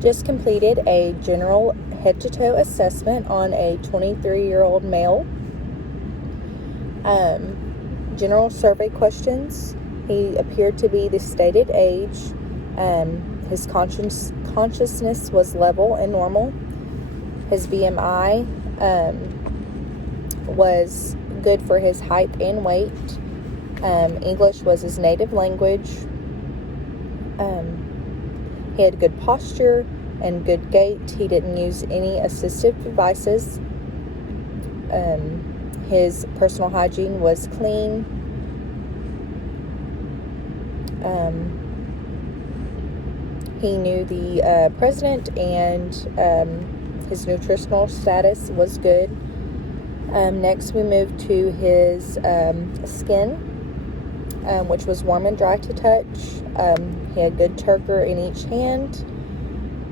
Just completed a general head-to-toe assessment on a 23-year-old male. General survey questions. He appeared to be the stated age. His consciousness was level and normal. His BMI was good for his height and weight. English was his native language. He had good posture and good gait. He didn't use any assistive devices. His personal hygiene was clean. He knew the president, and his nutritional status was good. Next, we moved to his skin, which was warm and dry to touch. He had good turgor in each hand.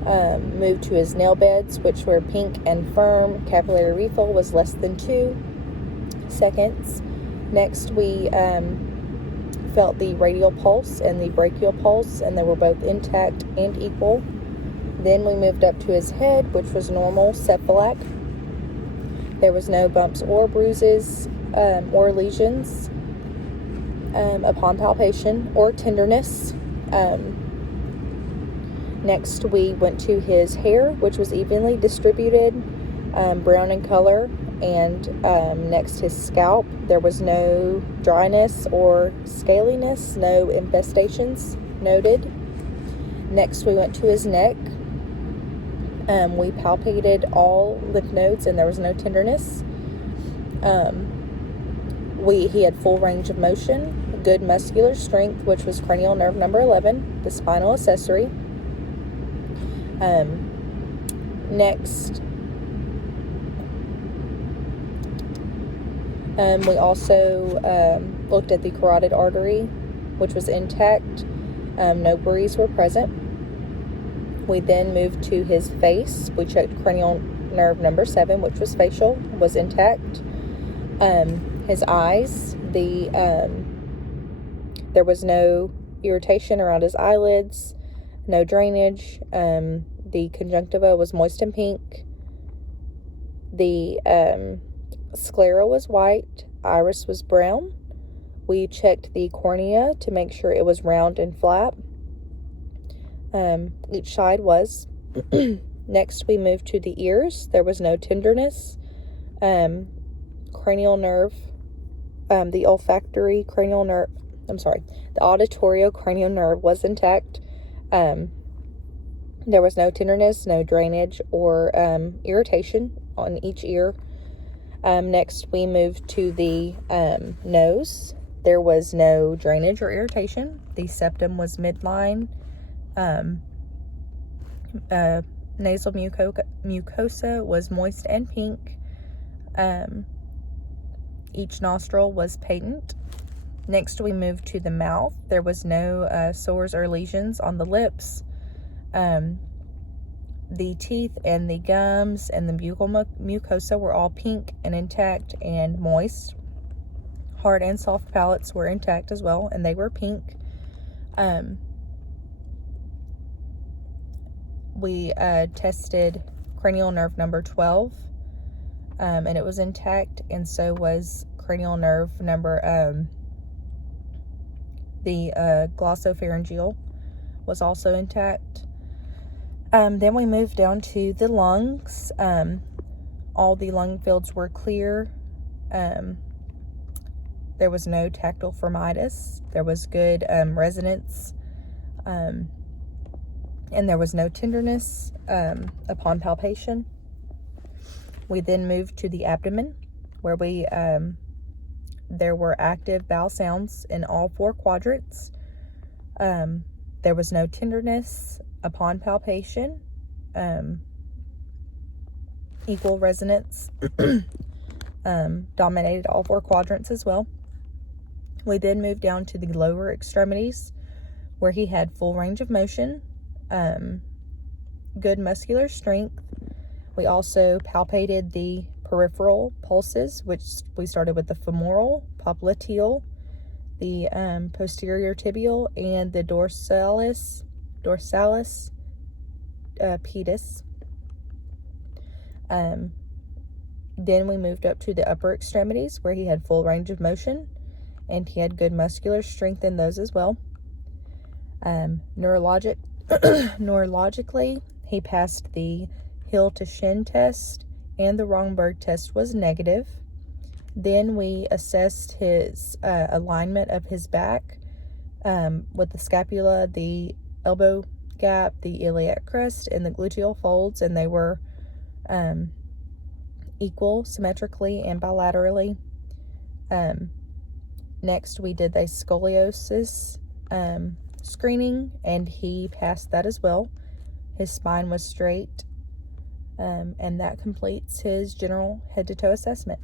Moved to his nail beds, which were pink and firm. Capillary refill was less than 2 seconds. Next, we felt the radial pulse and the brachial pulse, and they were both intact and equal. Then we moved up to his head, which was normal cephalac. There was no bumps or bruises or lesions upon palpation or tenderness. Next, we went to his hair, which was evenly distributed, brown in color, and next his scalp. There was no dryness or scaliness, no infestations noted. Next, we went to his neck. We palpated all lymph nodes, and there was no tenderness. He had full range of motion, good muscular strength, which was cranial nerve number 11, the spinal accessory. Next, we also looked at the carotid artery, which was intact. No buries were present. We then moved to his face. We checked cranial nerve number 7, which was facial, was intact. His eyes, there was no irritation around his eyelids, no drainage. The conjunctiva was moist and pink. The sclera was white. Iris was brown. We checked the cornea to make sure it was round and flat. Each side was. Next, we moved to the ears. There was no tenderness. Cranial nerve, the olfactory cranial nerve, the auditorio cranial nerve was intact. There was no tenderness, no drainage, or irritation on each ear. Next, we moved to the nose. There was no drainage or irritation. The septum was midline. Nasal mucosa was moist and pink. Each nostril was patent. Next, we moved to the mouth. There was no sores or lesions on the lips. The teeth and the gums and the buccal mucosa were all pink and intact and moist. Hard and soft palates were intact as well, and they were pink. We tested cranial nerve number 12, and it was intact, and so was cranial nerve number, the glossopharyngeal was also intact. Then we moved down to the lungs. All the lung fields were clear. There was no tactile firmitis. There was good resonance. And there was no tenderness upon palpation. We then moved to the abdomen, where there were active bowel sounds in all 4 quadrants. There was no tenderness upon palpation. Equal resonance dominated all 4 quadrants as well. We then moved down to the lower extremities, where he had full range of motion, good muscular strength. We also palpated the peripheral pulses, which we started with the femoral, popliteal, the posterior tibial, and the dorsalis, pedis. Then we moved up to the upper extremities, where he had full range of motion, and he had good muscular strength in those as well. Neurologically, he passed the heel to shin test, and the Romberg test was negative. Then we assessed his alignment of his back with the scapula, the elbow gap, the iliac crest, and the gluteal folds, and they were equal symmetrically and bilaterally. Next, we did a scoliosis screening, and he passed that as well. His spine was straight, and that completes his general head-to-toe assessment.